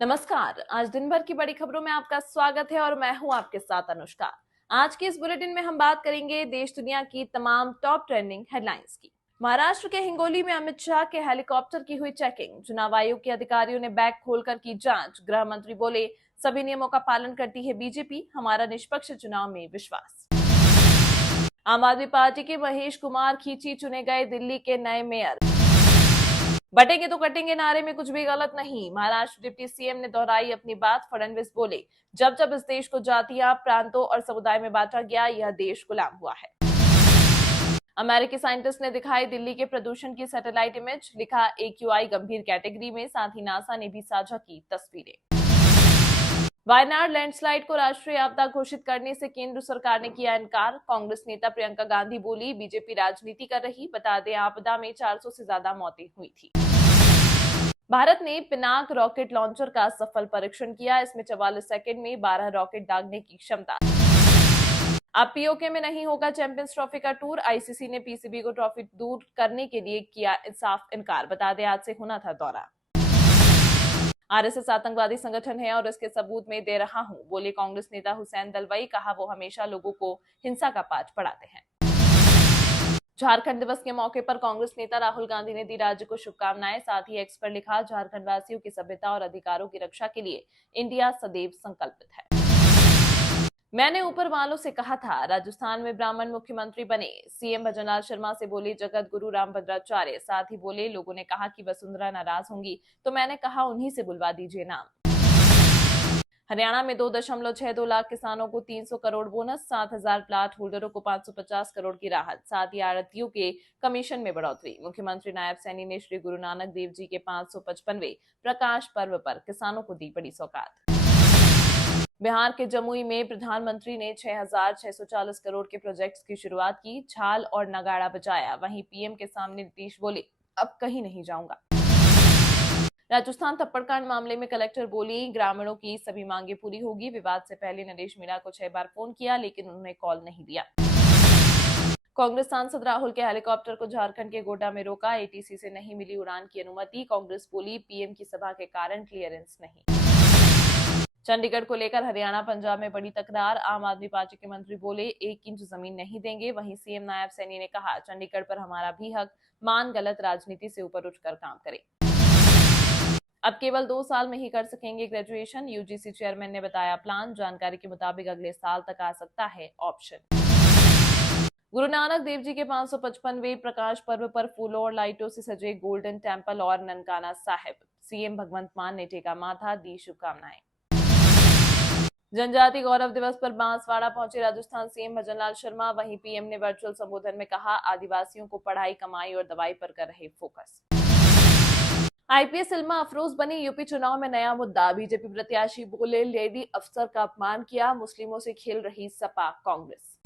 नमस्कार। आज दिन भर की बड़ी खबरों में आपका स्वागत है और मैं हूं आपके साथ अनुष्का। आज के इस बुलेटिन में हम बात करेंगे देश दुनिया की तमाम टॉप ट्रेंडिंग हेडलाइंस की। महाराष्ट्र के हिंगोली में अमित शाह के हेलीकॉप्टर की हुई चेकिंग, चुनाव आयोग के अधिकारियों ने बैग खोलकर की जांच, गृह मंत्री बोले सभी नियमों का पालन करती है बीजेपी, हमारा निष्पक्ष चुनाव में विश्वास। आम आदमी पार्टी के महेश कुमार खींची चुने गए दिल्ली के नए मेयर। बटेंगे तो कटेंगे नारे में कुछ भी गलत नहीं, महाराष्ट्र डिप्टी सीएम ने दोहराई अपनी बात। फडणवीस बोले जब जब इस देश को जातियां, प्रांतों और समुदाय में बांटा गया, यह देश गुलाम हुआ है। अमेरिकी साइंटिस्ट ने दिखाई दिल्ली के प्रदूषण की सैटेलाइट इमेज, लिखा AQI गंभीर कैटेगरी में, साथ ही नासा ने भी साझा की तस्वीरें। वायनाड लैंडस्लाइड को राष्ट्रीय आपदा घोषित करने से केंद्र सरकार ने किया इनकार। कांग्रेस नेता प्रियंका गांधी बोली बीजेपी राजनीति कर रही, बता दें आपदा में 400 से ज्यादा मौतें हुई थी। भारत ने पिनाक रॉकेट लॉन्चर का सफल परीक्षण किया, इसमें 44 सेकंड में 12 रॉकेट दागने की क्षमता। अब पीओके में नहीं होगा चैंपियंस ट्रॉफी का टूर, आईसीसी ने पीसीबी को ट्रॉफी दूर करने के लिए किया साफ इनकार, बता दें आज से होना था दौरा। आरएसएस आतंकवादी संगठन है और इसके सबूत में दे रहा हूं, बोले कांग्रेस नेता हुसैन दलवाई, कहा वो हमेशा लोगों को हिंसा का पाठ पढ़ाते हैं। झारखंड दिवस के मौके पर कांग्रेस नेता राहुल गांधी ने दी राज्य को शुभकामनाएं, साथ ही एक्स पर लिखा झारखंड वासियों की सभ्यता और अधिकारों की रक्षा के लिए इंडिया सदैव संकल्पित है। मैंने ऊपर वालों से कहा था राजस्थान में ब्राह्मण मुख्यमंत्री बने, सीएम भजनलाल शर्मा से बोले जगत गुरु रामभद्राचार्य, साथ ही बोले लोगों ने कहा कि वसुंधरा नाराज होंगी तो मैंने कहा उन्हीं से बुलवा दीजिए नाम। हरियाणा में 2.62 लाख किसानों को 300 करोड़ बोनस, 7,000 प्लाट होल्डरों को 550 करोड़ की राहत, साथ ही आड़तियों के कमीशन में बढ़ोतरी। मुख्यमंत्री नायब सैनी ने श्री गुरु नानक देव जी के 555वें प्रकाश पर्व पर किसानों को दी बड़ी सौगात। बिहार के जमुई में प्रधानमंत्री ने 6,640 करोड़ के प्रोजेक्ट्स की शुरुआत की, झाल और नगाड़ा बजाया। वहीं पीएम के सामने नीतीश बोले अब कहीं नहीं जाऊंगा। राजस्थान थप्पड़कांड मामले में कलेक्टर बोली ग्रामीणों की सभी मांगे पूरी होगी। विवाद से पहले नरेश मीणा को 6 बार फोन किया लेकिन उन्होंने कॉल नहीं दिया। कांग्रेस सांसद राहुल के हेलीकॉप्टर को झारखंड के गोड्डा में रोका, एटीसी से नहीं मिली उड़ान की अनुमति। कांग्रेस बोली पीएम की सभा के कारण क्लियरेंस नहीं। चंडीगढ़ को लेकर हरियाणा पंजाब में बड़ी तकरार, आम आदमी पार्टी के मंत्री बोले 1 इंच जमीन नहीं देंगे। वहीं सीएम नायब सैनी ने कहा चंडीगढ़ पर हमारा भी हक, मान गलत राजनीति से ऊपर उठकर काम करे। अब केवल 2 साल में ही कर सकेंगे ग्रेजुएशन, यूजीसी चेयरमैन ने बताया प्लान। जानकारी के मुताबिक अगले साल तक आ सकता है ऑप्शन। गुरु नानक देव जी के 555वें प्रकाश पर्व पर फूलों और लाइटों से सजे गोल्डन टेम्पल और ननकाना साहिब, सीएम भगवंत मान ने टेका माथा, दी शुभकामनाएं। जनजाति गौरव दिवस पर बांसवाड़ा पहुंचे राजस्थान सीएम भजनलाल शर्मा। वहीं पीएम ने वर्चुअल संबोधन में कहा आदिवासियों को पढ़ाई, कमाई और दवाई पर कर रहे फोकस। आईपीएस इल्मा अफरोज बनी, यूपी चुनाव में नया मुद्दा, बीजेपी प्रत्याशी बोले लेडी अफसर का अपमान किया, मुस्लिमों से खेल रही सपा कांग्रेस।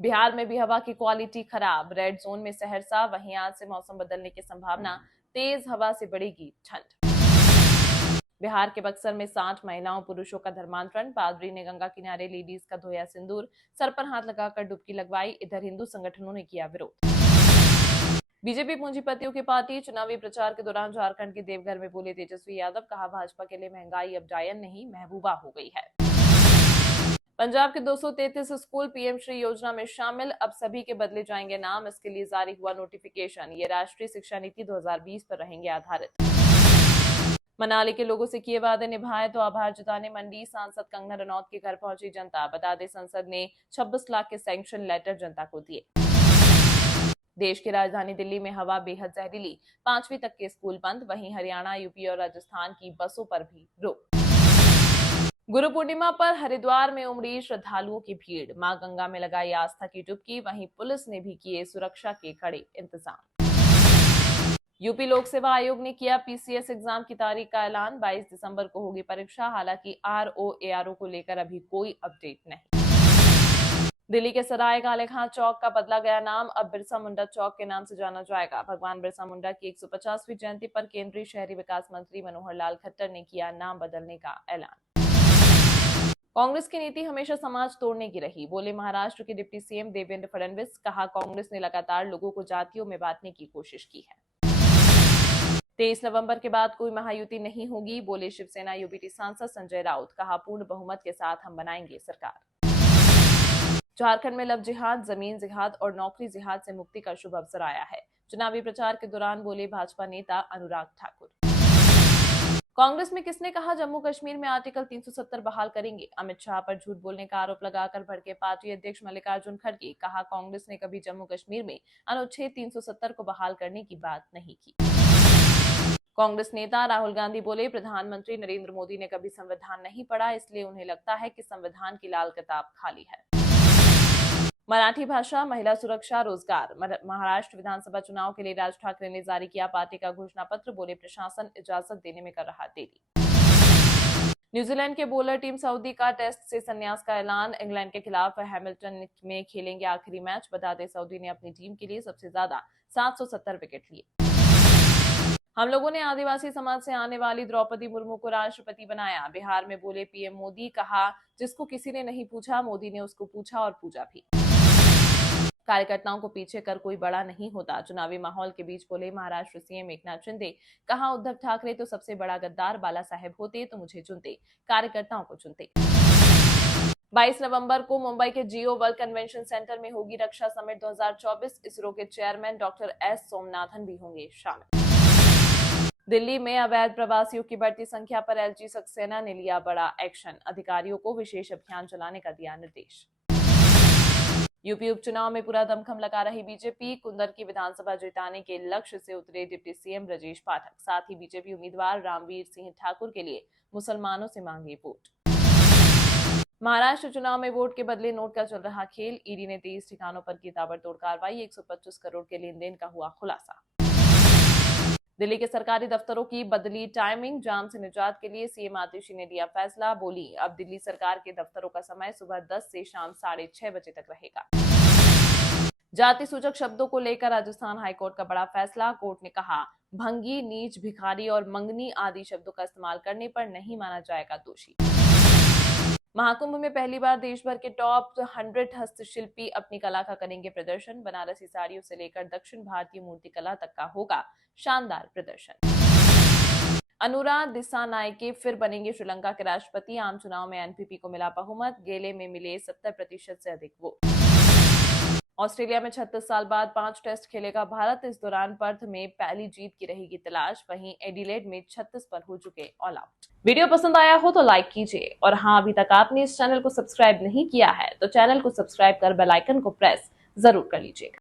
बिहार में भी हवा की क्वालिटी खराब, रेड जोन में सहरसा। वहीं आज से मौसम बदलने की संभावना, तेज हवा से बढ़ेगी ठंड। बिहार के बक्सर में 60 महिलाओं पुरुषों का धर्मांतरण, पादरी ने गंगा किनारे लेडीज का धोया सिंदूर, सर पर हाथ लगाकर डुबकी लगवाई। इधर हिंदू संगठनों ने किया विरोध। बीजेपी पूंजीपतियों की पार्टी, चुनावी प्रचार के दौरान झारखंड के देवघर में बोले तेजस्वी यादव, कहा भाजपा के लिए महंगाई अब डायन नहीं महबूबा हो गई है। पंजाब के 233 स्कूल पीएम श्री योजना में शामिल, अब सभी के बदले जाएंगे नाम, इसके लिए जारी हुआ नोटिफिकेशन। ये राष्ट्रीय शिक्षा नीति 2020 पर रहेंगे आधारित। मनाली के लोगों से किए वादे निभाए तो आभार जताने मंडी, सांसद कंगना रनौत के घर पहुंची जनता। बता दें संसद ने 26 लाख के सैंक्शन लेटर जनता को दिए। देश की राजधानी दिल्ली में हवा बेहद जहरीली, 5वीं तक के स्कूल बंद। वहीं हरियाणा, यूपी और राजस्थान की बसों पर भी रोक। गुरु पूर्णिमा पर हरिद्वार में उमड़ी श्रद्धालुओं की भीड़, मां गंगा में लगाई आस्था की डुबकी। वहीं पुलिस ने भी किए सुरक्षा के कड़े इंतजाम। यूपी लोक सेवा आयोग ने किया पीसीएस एग्जाम की तारीख का ऐलान, 22 दिसंबर को होगी परीक्षा। हालांकि आरओ को लेकर अभी कोई अपडेट नहीं। दिल्ली के सराय काले खां चौक का बदला गया नाम, अब बिरसा मुंडा चौक के नाम से जाना जाएगा। भगवान बिरसा मुंडा की 150वीं जयंती पर केंद्रीय शहरी विकास मंत्री मनोहर लाल खट्टर ने किया नाम बदलने का ऐलान। कांग्रेस की नीति हमेशा समाज तोड़ने की रही, बोले महाराष्ट्र के डिप्टी सीएम देवेंद्र फडणवीस। कहा कांग्रेस ने लगातार लोगों को जातियों में बांटने की कोशिश की है। 23 नवंबर के बाद कोई महायुति नहीं होगी, बोले शिवसेना यूबीटी सांसद संजय राउत। कहा, पूर्ण बहुमत के साथ हम बनाएंगे सरकार। झारखंड में लव जिहाद, जमीन जिहाद और नौकरी जिहाद से मुक्ति का शुभ अवसर आया है। चुनावी प्रचार के दौरान बोले भाजपा नेता अनुराग ठाकुर। कांग्रेस में किसने कहा जम्मू कश्मीर में आर्टिकल 370 बहाल करेंगे। अमित शाह पर झूठ बोलने का आरोप लगाकर भड़के पार्टी अध्यक्ष मल्लिकार्जुन खड़गे। कहा, कांग्रेस ने कभी जम्मू कश्मीर में अनुच्छेद 370 को बहाल करने की बात नहीं की। कांग्रेस नेता राहुल गांधी बोले, प्रधानमंत्री नरेंद्र मोदी ने कभी संविधान नहीं पढ़ा, इसलिए उन्हें लगता है कि संविधान की लाल किताब खाली है। मराठी भाषा, महिला सुरक्षा, रोजगार। महाराष्ट्र विधानसभा चुनाव के लिए राज ठाकरे ने जारी किया पार्टी का घोषणा पत्र। बोले, प्रशासन इजाजत देने में कर रहा देरी। न्यूजीलैंड के बॉलर टीम सऊदी का टेस्ट से संन्यास का ऐलान। इंग्लैंड के खिलाफ हैमिल्टन में खेलेंगे आखिरी मैच। बता दें, सऊदी ने अपनी टीम के लिए सबसे ज्यादा 770 विकेट लिए। हम लोगों ने आदिवासी समाज से आने वाली द्रौपदी मुर्मू को राष्ट्रपति बनाया। बिहार में बोले पीएम मोदी। कहा, जिसको किसी ने नहीं पूछा, मोदी ने उसको पूछा और पूजा भी। कार्यकर्ताओं को पीछे कर कोई बड़ा नहीं होता। चुनावी माहौल के बीच बोले महाराष्ट्र सीएम एकनाथ शिंदे। कहा, उद्धव ठाकरे तो सबसे बड़ा गद्दार, बाला साहेब होते तो मुझे चुनते, कार्यकर्ताओं को चुनते। 22 नवंबर को मुंबई के जियो वर्ल्ड कन्वेंशन सेंटर में होगी रक्षा समिट 2024। इसरो के चेयरमैन डॉक्टर एस सोमनाथन भी होंगे शामिल। दिल्ली में अवैध प्रवासियों की बढ़ती संख्या पर एलजी सक्सेना ने लिया बड़ा एक्शन। अधिकारियों को विशेष अभियान चलाने का दिया निर्देश। यूपी उपचुनाव में पूरा दमखम लगा रही बीजेपी। कुंदर की विधानसभा जिताने के लक्ष्य से उतरे डिप्टी सीएम ब्रजेश पाठक। साथ ही बीजेपी उम्मीदवार रामवीर सिंह ठाकुर के लिए मुसलमानों से मांगे वोट। महाराष्ट्र चुनाव में वोट के बदले नोट का चल रहा खेल। ईडी ने 23 ठिकानों पर की ताबड़तोड़ कार्रवाई। 125 करोड़ के लेन देन का हुआ खुलासा। दिल्ली के सरकारी दफ्तरों की बदली टाइमिंग। जाम से निजात के लिए सीएम आतिशी ने लिया फैसला। बोली, अब दिल्ली सरकार के दफ्तरों का समय सुबह 10 से शाम 6:30 बजे तक रहेगा। जाति सूचक शब्दों को लेकर राजस्थान हाईकोर्ट का बड़ा फैसला। कोर्ट ने कहा, भंगी, नीच, भिखारी और मंगनी आदि शब्दों का इस्तेमाल करने पर नहीं माना जाएगा दोषी। महाकुंभ में पहली बार देश भर के टॉप 100 हस्तशिल्पी अपनी कला का करेंगे प्रदर्शन। बनारसी साड़ियों से लेकर दक्षिण भारतीय मूर्तिकला तक का होगा शानदार प्रदर्शन। अनुराग दिसानायके फिर बनेंगे श्रीलंका के राष्ट्रपति। आम चुनाव में एनपीपी को मिला बहुमत। गेले में मिले 70% से अधिक वोट। ऑस्ट्रेलिया में 36 साल बाद 5 टेस्ट खेलेगा भारत। इस दौरान पर्थ में पहली जीत की रहेगी तलाश। वहीं एडिलेड में 36 पर हो चुके ऑल आउट। वीडियो पसंद आया हो तो लाइक कीजिए, और हाँ, अभी तक आपने इस चैनल को सब्सक्राइब नहीं किया है तो चैनल को सब्सक्राइब कर बेल आइकन को प्रेस जरूर कर लीजिएगा।